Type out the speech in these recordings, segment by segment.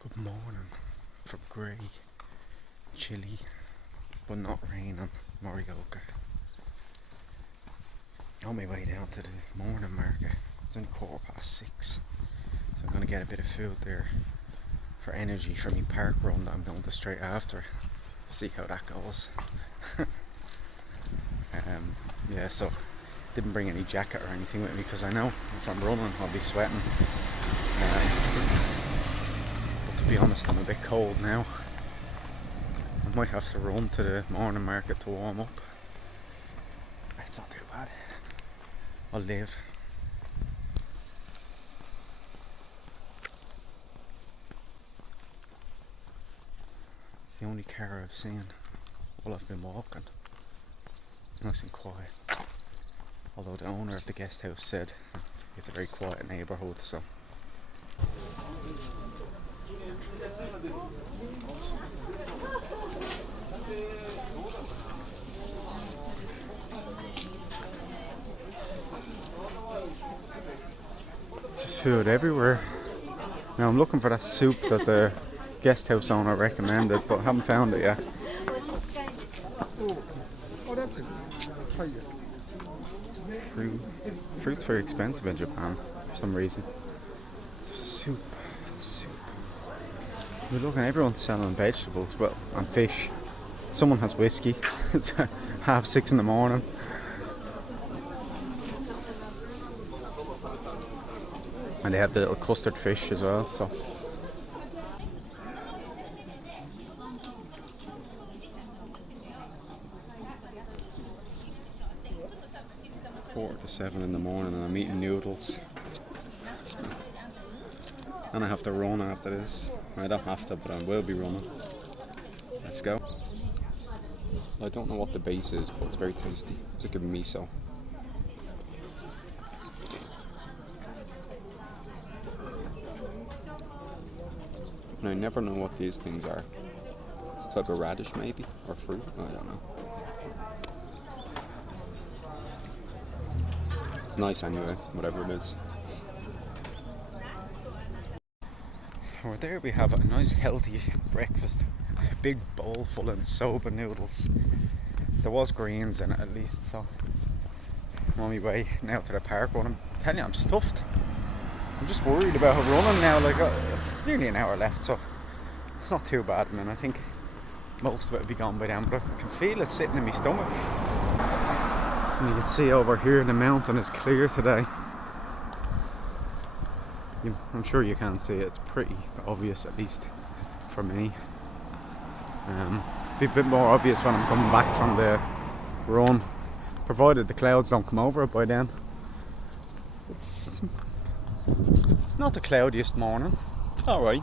Good morning from grey, chilly, but not raining Morioka. On my way down to the morning market. It's in 6:15, so I'm going to get a bit of food there for energy for my park run that I'm going to straight after. See how that goes. Yeah, so didn't bring any jacket or anything with me because I know if I'm running I'll be sweating. But to be honest, I'm a bit cold now. I might have to run to the morning market to warm up. It's not too bad. I'll live. It's the only car I've seen while I've been walking. Nice and quiet. Although the owner of the guest house said it's a very quiet neighbourhood, so. There's just food everywhere. Now I'm looking for that soup that the guest house owner recommended, but I haven't found it yet. Fruit's very expensive in Japan for some reason. Soup. We're looking, everyone's selling vegetables, well, and fish. Someone has whiskey. It's 6:30 in the morning. And they have the little custard fish as well, so. It's 6:45 in the morning and I'm eating noodles. And I have to run after this. I don't have to, but I will be running. Let's go. I don't know what the base is, but it's very tasty. It's like a miso. And I never know what these things are. It's a type of radish maybe, or fruit, I don't know. It's nice anyway, whatever it is. Over there we have a nice healthy breakfast. A big bowl full of soba noodles. There was greens in it at least, so I'm on my way now to the park run. I'm telling you, I'm stuffed. I'm just worried about running now. Like it's nearly an hour left, so it's not too bad. I mean, I think most of it will be gone by then, but I can feel it sitting in my stomach. And you can see over here the mountain is clear today. I'm sure you can see it. It's pretty obvious, at least for me. Be a bit more obvious when I'm coming back from the run, provided the clouds don't come over it by then. It's not the cloudiest morning. It's alright.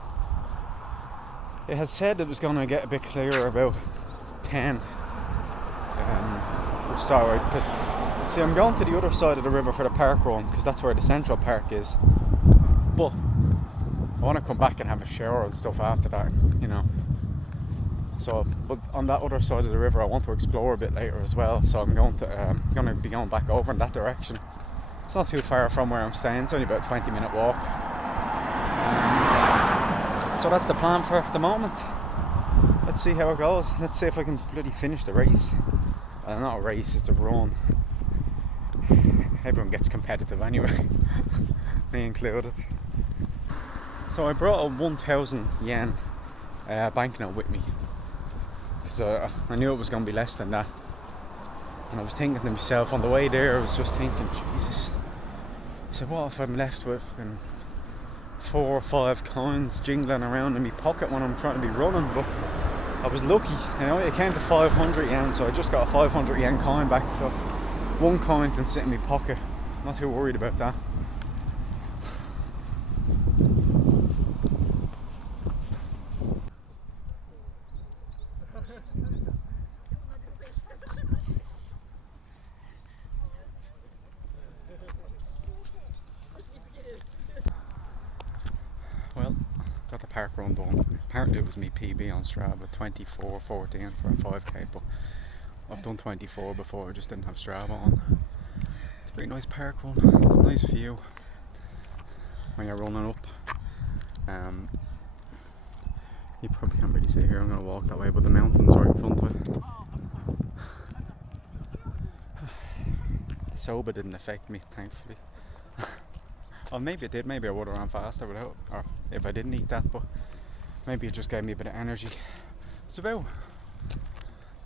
It has said it was going to get a bit clearer about 10, which is alright, because see, I'm going to the other side of the river for the park run, because that's where the central park is. But I want to come back and have a shower and stuff after that, you know. So, but on that other side of the river, I want to explore a bit later as well. So I'm going to be going back over in that direction. It's not too far from where I'm staying. It's only about a 20-minute walk. So that's the plan for the moment. Let's see how it goes. Let's see if I can bloody finish the race. Not a race, it's a run. Everyone gets competitive anyway, me included. So I brought a 1,000 yen banknote with me because I knew it was going to be less than that. And I was thinking to myself on the way there, I was just thinking, Jesus, I said, what if I'm left with 4 or 5 coins jingling around in my pocket when I'm trying to be running? But I was lucky, you know, it came to 500 yen, so I just got a 500 yen coin back, so 1 coin can sit in my pocket. Not too worried about that. Well, got the park run done. Apparently it was me PB on Strava, 24:14 for a 5k, but I've done 24 before, I just didn't have Strava on. It's a pretty nice park run, it's a nice view when you're running up. You probably can't really see here, I'm going to walk that way, but the mountain's right in front of it. The sober didn't affect me, thankfully. Or maybe it did, maybe I would have run faster without, or if I didn't eat that, but maybe it just gave me a bit of energy. It's about,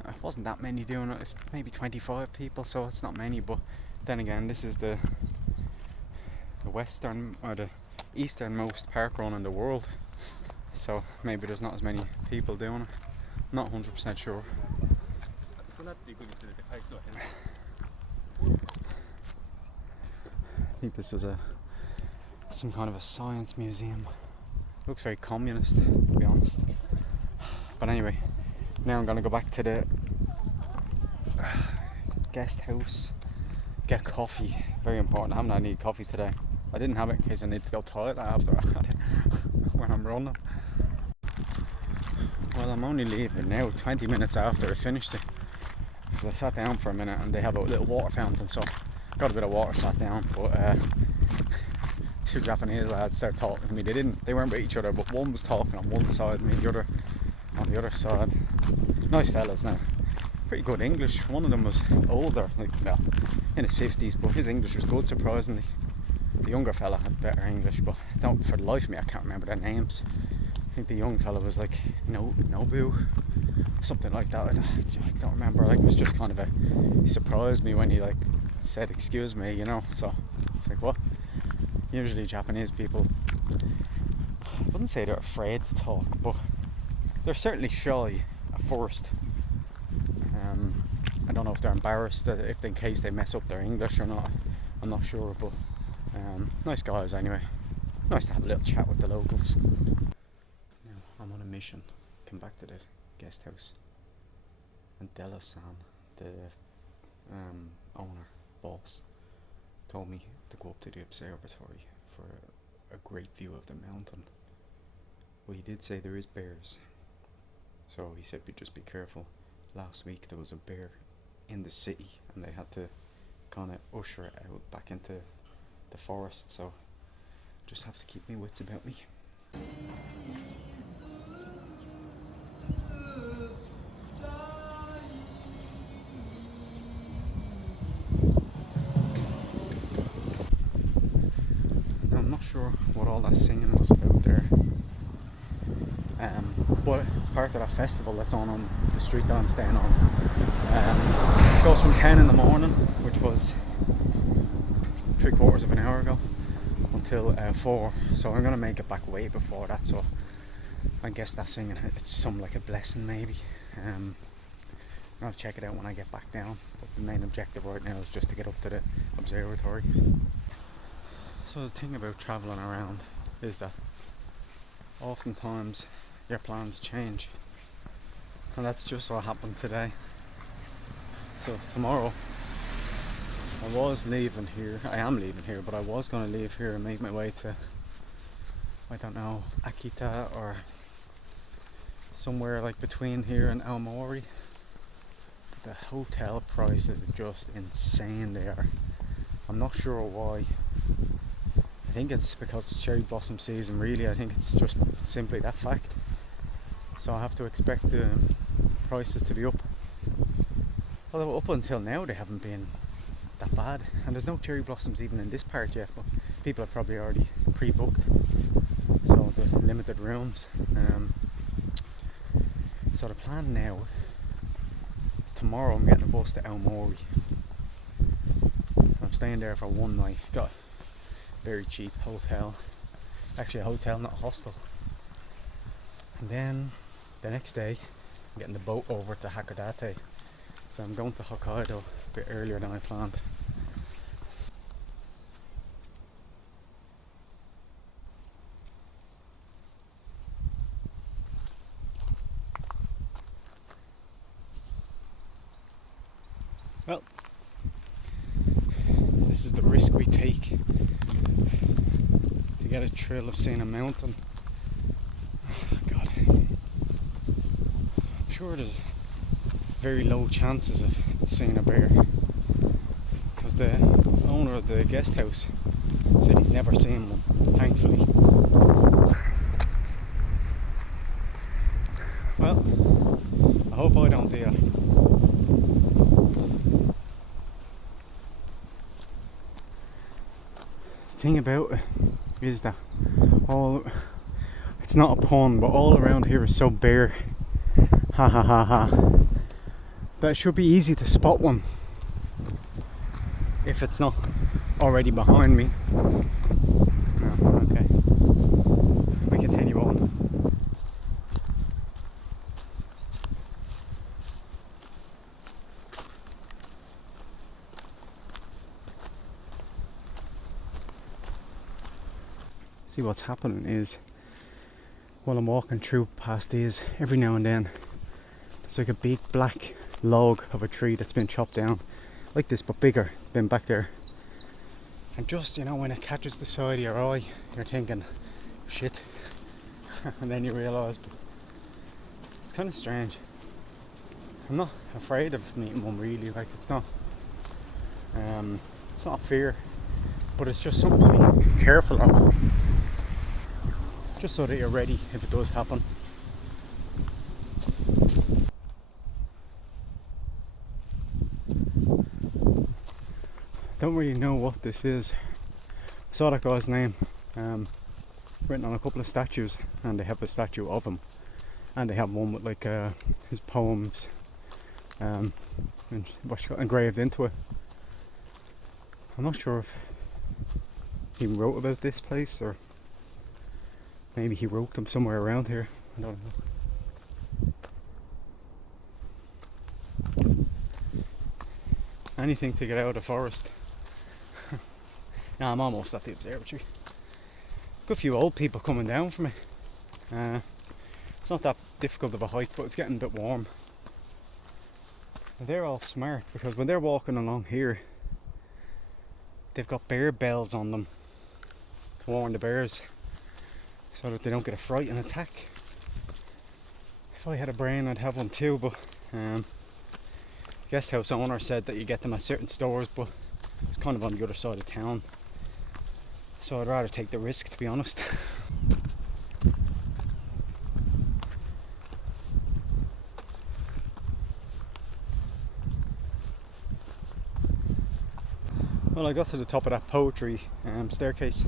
it wasn't that many doing it, maybe 25 people, so it's not many, but then again, this is the western, or the easternmost parkrun in the world, so maybe there's not as many people doing it. Not 100% sure. I think this was some kind of a science museum. Looks very communist, to be honest. But anyway, now I'm gonna go back to the guest house, get coffee. Very important. I haven't had any coffee today. I didn't have it in case I need to go to the toilet after I had it when I'm running. Well, I'm only leaving now, 20 minutes after I finished it. I sat down for a minute and they have a little water fountain, so got a bit of water, sat down, but two Japanese lads started talking to me. They weren't with each other, but one was talking on one side and the other on the other side. Nice fellas now. Pretty good English. One of them was older, like, well, in his 50s, but his English was good, surprisingly. The younger fella had better English, but for the life of me I can't remember their names. I think the young fella was like Nobu, something like that. I don't remember. Like, it was just kind of he surprised me when he like said excuse me, you know. So it's like, what? Usually Japanese people, I wouldn't say they're afraid to talk, but they're certainly shy at first. I don't know if they're embarrassed if in case they mess up their English or not. I'm not sure, but nice guys anyway. Nice to have a little chat with the locals. Now, I'm on a mission. Come back to the guest house, and Della-san, the owner, boss, told me to go up to the observatory for a great view of the mountain. Well, he did say there is bears, so he said just be careful. Last week there was a bear in the city and they had to kind of usher it out back into the forest, so just have to keep my wits about me. I'm not sure what all that singing was about there, but it's part of that festival that's on the street that I'm staying on. It goes from 10 in the morning, which was 3/4 of an hour ago, until 4, so I'm going to make it back way before that, so I guess that singing, it's some like a blessing maybe. I'll check it out when I get back down, but the main objective right now is just to get up to the observatory. So the thing about travelling around is that oftentimes your plans change, and that's just what happened today. So tomorrow I was leaving here, I am leaving here, but I was going to leave here and make my way to, I don't know, Akita or somewhere like between here and Aomori. The hotel prices are just insane there. I'm not sure why. I think it's because it's cherry blossom season, really. I think it's just simply that fact. So I have to expect the prices to be up. Although up until now they haven't been that bad, and there's no cherry blossoms even in this part yet, but people have probably already pre-booked, so there's limited rooms. So the plan now is tomorrow I'm getting a bus to Aomori. I'm staying there for one night. Got a very cheap hotel, actually a hotel, not a hostel, and then the next day I'm getting the boat over to Hakodate. So I'm going to Hokkaido a bit earlier than I planned. Well, this is the risk we take to get a thrill of seeing a mountain. God, I'm sure there's very low chances of seeing a bear, because the owner of the guest house said he's never seen one, thankfully. Well, I hope I don't do it. The thing about it is that it's not a pun, but all around here is so bare, ha ha ha ha, that it should be easy to spot one if it's not already behind me. No, okay, we continue on. See, what's happening is, while I'm walking through past these, every now and then there's like a big black log of a tree that's been chopped down, like this but bigger, been back there. And just, you know, when it catches the side of your eye, you're thinking, shit, and then you realise, but it's kind of strange. I'm not afraid of meeting one really, like it's not fear, but it's just something to be careful of, just so that you're ready if it does happen. Don't really know what this is. I saw that guy's name written on a couple of statues, and they have a statue of him, and they have one with like his poems and what's got engraved into it. I'm not sure if he wrote about this place, or maybe he wrote them somewhere around here. I don't know. Anything to get out of the forest. Now I'm almost at the observatory. Good few old people coming down for me. It's not that difficult of a hike, but it's getting a bit warm. And they're all smart, because when they're walking along here, they've got bear bells on them to warn the bears, so that they don't get a fright and attack. If I had a brain, I'd have one too, but guest house owner said that you get them at certain stores, but it's kind of on the other side of town, so I'd rather take the risk, to be honest. Well, I got to the top of that poetry staircase,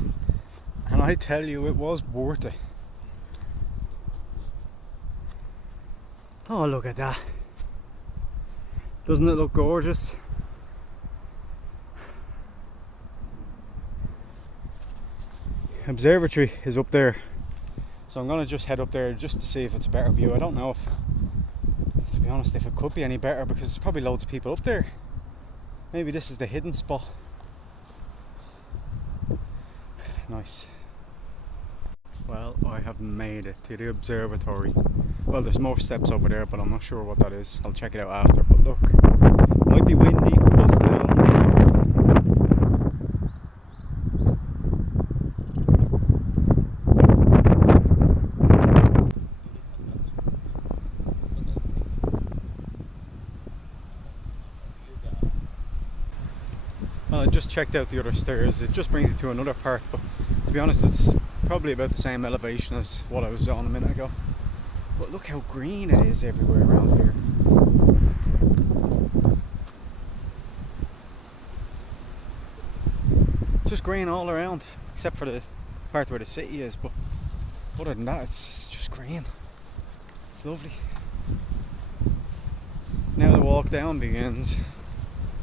and I tell you, it was worth it. Oh, look at that. Doesn't it look gorgeous? Observatory is up there, so I'm gonna just head up there just to see if it's a better view. I don't know if, to be honest, if it could be any better, because there's probably loads of people up there. Maybe this is the hidden spot. Nice. Well, I have made it to the observatory. Well, there's more steps over there, but I'm not sure what that is. I'll check it out after. But look, it might be windy, but still. Well, I just checked out the other stairs. It just brings you to another part, but to be honest, it's probably about the same elevation as what I was on a minute ago. But look how green it is everywhere around here. It's just green all around, except for the part where the city is, but other than that, it's just green. It's lovely. Now the walk down begins.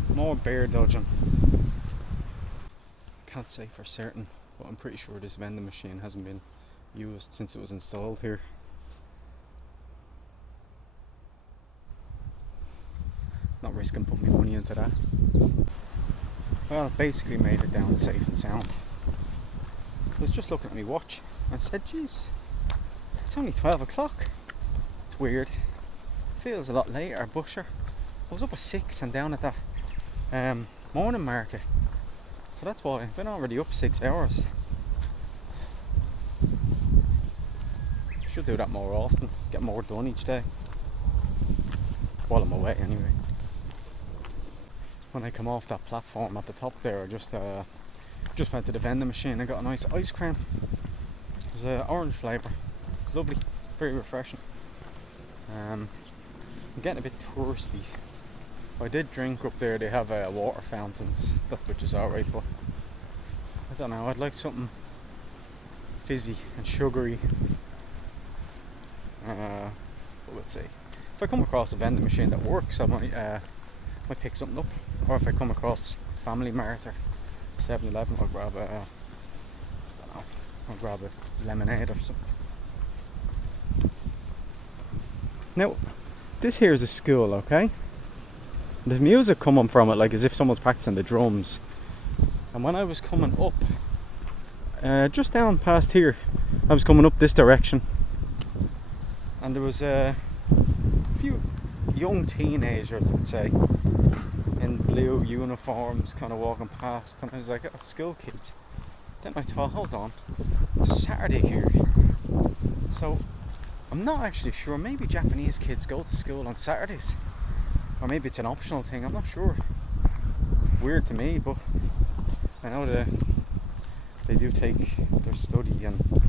More bear dodging. Can't say for certain, but I'm pretty sure this vending machine hasn't been used since it was installed here. Not risking putting my money into that. Well, basically made it down safe and sound. I was just looking at my watch and I said, geez, it's only 12 o'clock. It's weird. Feels a lot later, but sure. I was up at 6 and down at that morning market. So that's why I've been already up 6 hours. Should do that more often, get more done each day. While I'm away anyway. When I come off that platform at the top there, I just went to the vending machine and got a nice ice cream. It was an orange flavour. It was lovely, very refreshing. I'm getting a bit thirsty. I did drink up there. They have water fountains, which is alright, but I don't know, I'd like something fizzy and sugary. Let's see. If I come across a vending machine that works, I might pick something up. Or if I come across Family Mart or 7-Eleven, I'll grab a lemonade or something. Now, this here is a school, okay? There's music coming from it, like as if someone's practicing the drums. And when I was coming up, just down past here, I was coming up this direction, and there was a few young teenagers, I'd say, in blue uniforms kind of walking past, and I was like, oh, school kids. Then I thought, hold on, it's a Saturday here, so I'm not actually sure. Maybe Japanese kids go to school on Saturdays, or maybe it's an optional thing, I'm not sure. Weird to me, but I know they do take their study and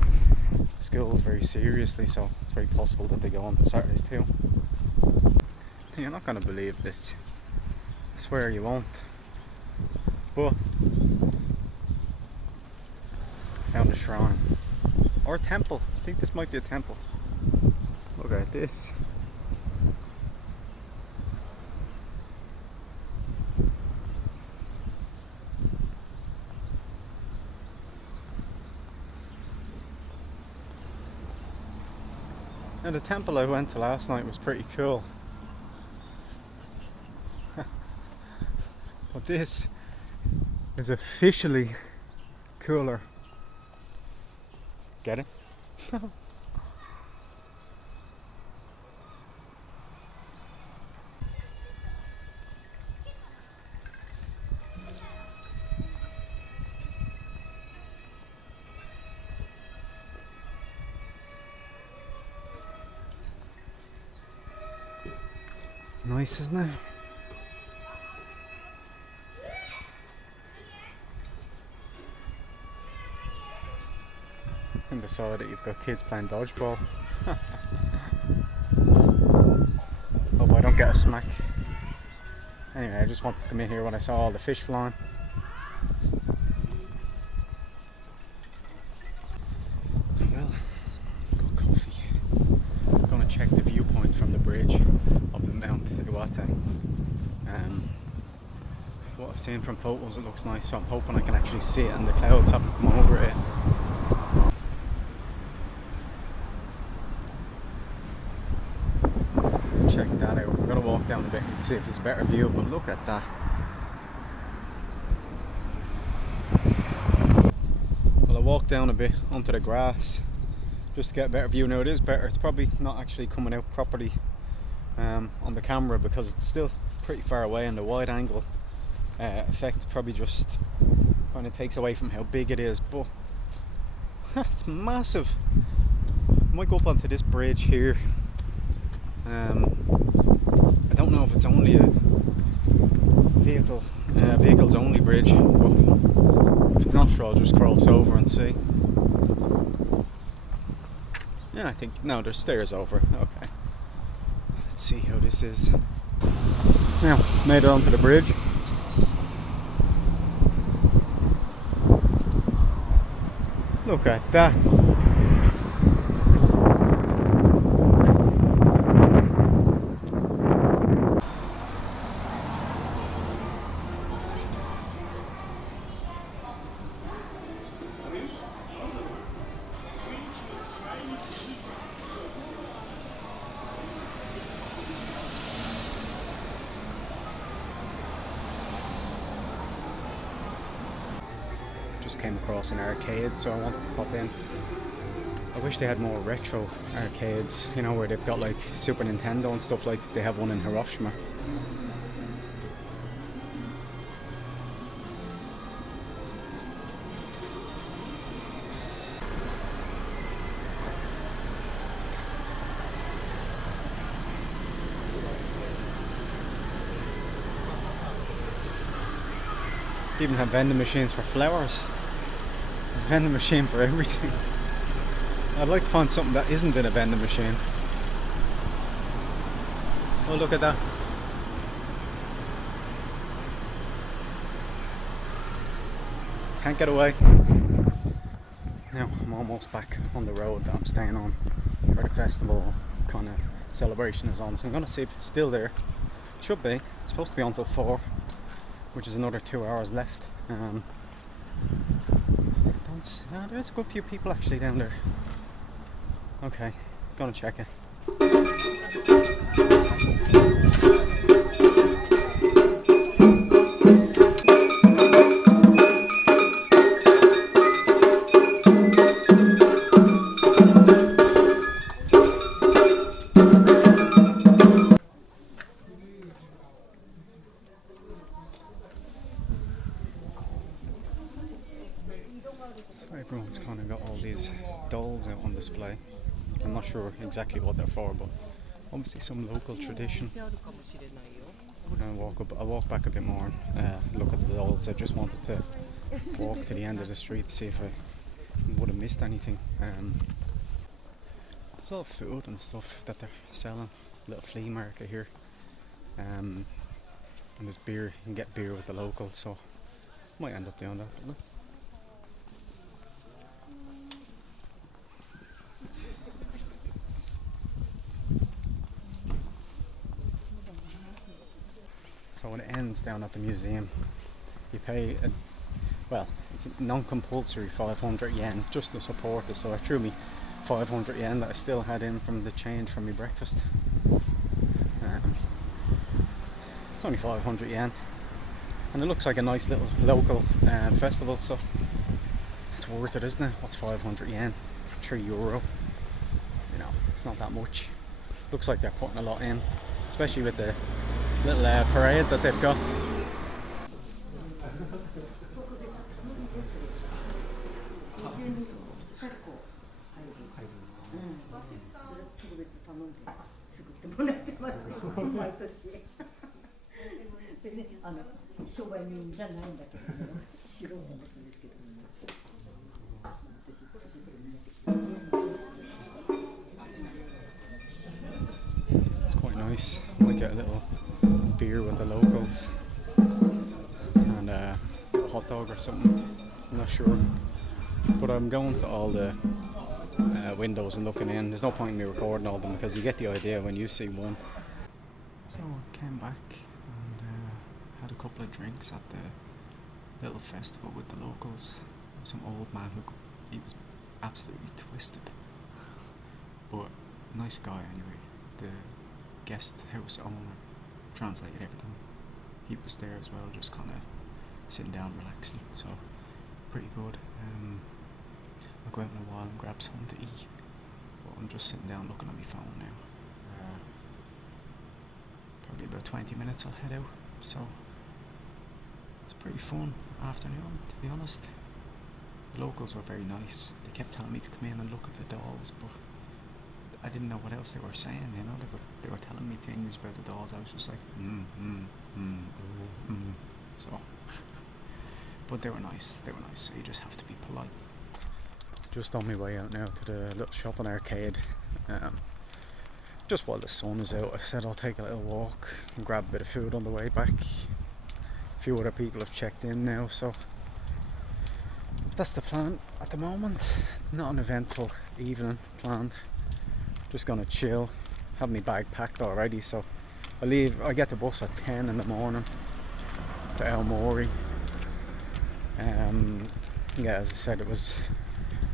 skills very seriously, so it's very possible that they go on Saturdays too. You're not going to believe this, I swear you won't, but I found a shrine, or a temple. I think this might be a temple. Look at this. Now the temple I went to last night was pretty cool. But this is officially cooler. Get it? Nice, isn't it? And beside it you've got kids playing dodgeball. Hope I don't get a smack. Anyway, I just wanted to come in here when I saw all the fish flying. Well, got coffee. I'm gonna check the viewpoint from the bridge of the Mount Iwate. What I've seen from photos, it looks nice, so I'm hoping I can actually see it and the clouds haven't come over it. Check that out. I'm gonna walk down a bit and see if there's a better view, but look at that. Well, I walked down a bit onto the grass just to get a better view. Now it is better. It's probably not actually coming out properly on the camera because it's still pretty far away, and the wide angle effect probably just kind of takes away from how big it is, but it's massive. I might go up onto this bridge here. I don't know if it's only a vehicles only bridge, but if it's not sure I'll just cross over and see. Yeah, I think, no, there's stairs over. Okay, let's see how this is. Now, made it onto the bridge. Look at that. Just came across an arcade, so I wanted to pop in. I wish they had more retro arcades, you know, where they've got like Super Nintendo and stuff, like they have one in Hiroshima. They even have vending machines for flowers. A vending machine for everything. I'd like to find something that isn't in a vending machine. Oh, look at that. Can't get away. Now I'm almost back on the road that I'm staying on, where the festival kind of celebration is on. So I'm going to see if it's still there. It should be. It's supposed to be until 4, which is another 2 hours left. There's a good few people actually down there. Okay, gonna check it. So everyone's kind of got all these dolls out on display. I'm not sure exactly what they're for, but obviously some local tradition. I'll walk back a bit more and look at the dolls. I just wanted to walk to the end of the street to see if I would have missed anything. There's all food and stuff that they're selling. A little flea market here. And there's beer. You can get beer with the locals, so might end up doing that. So when it ends down at the museum, you pay it's non-compulsory 500 yen just to support it. So I threw me 500 yen that I still had in from the change from my breakfast. It's only 500 yen, and it looks like a nice little local festival, so it's worth it, isn't it? What's 500 yen? €3. You know, it's not that much. Looks like they're putting a lot in, especially with the little parade that they've got. It's quite nice. Might get a little beer with the locals and a hot dog or something. I'm not sure, but I'm going to all the windows and looking in. There's no point in me recording all of them because you get the idea when you see one. So I came back and had a couple of drinks at the little festival with the locals. Some old man he was absolutely twisted, but nice guy anyway. The guest house owner translated everything. He was there as well, just kind of sitting down relaxing, so pretty good. I'll go out in a while and grab something to eat, but I'm just sitting down looking at my phone now. Probably about 20 minutes I'll head out, so it's pretty fun afternoon, to be honest. The locals were very nice. They kept telling me to come in and look at the dolls, but I didn't know what else they were saying, you know. They were telling me things about the dolls. I was just like, so. But they were nice, so you just have to be polite. Just on my way out now to the little shopping arcade. Just while the sun is out, I said I'll take a little walk and grab a bit of food on the way back. A few other people have checked in now, so that's the plan at the moment. Not an eventful evening planned. Just gonna chill, have my bag packed already, so I get the bus at 10 in the morning to Aomori. Yeah, as I said, it's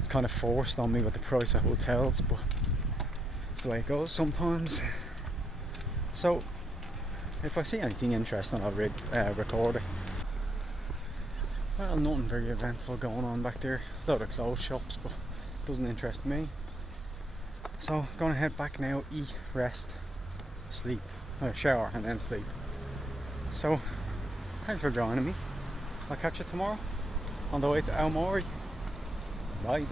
kind of forced on me with the price of hotels, but it's the way it goes sometimes. So if I see anything interesting, I'll record it. Well, nothing very eventful going on back there. A lot of clothes shops, but it doesn't interest me. So I'm gonna head back now, eat, rest, sleep, shower and then sleep. So thanks for joining me. I'll catch you tomorrow on the way to Aomori. Bye.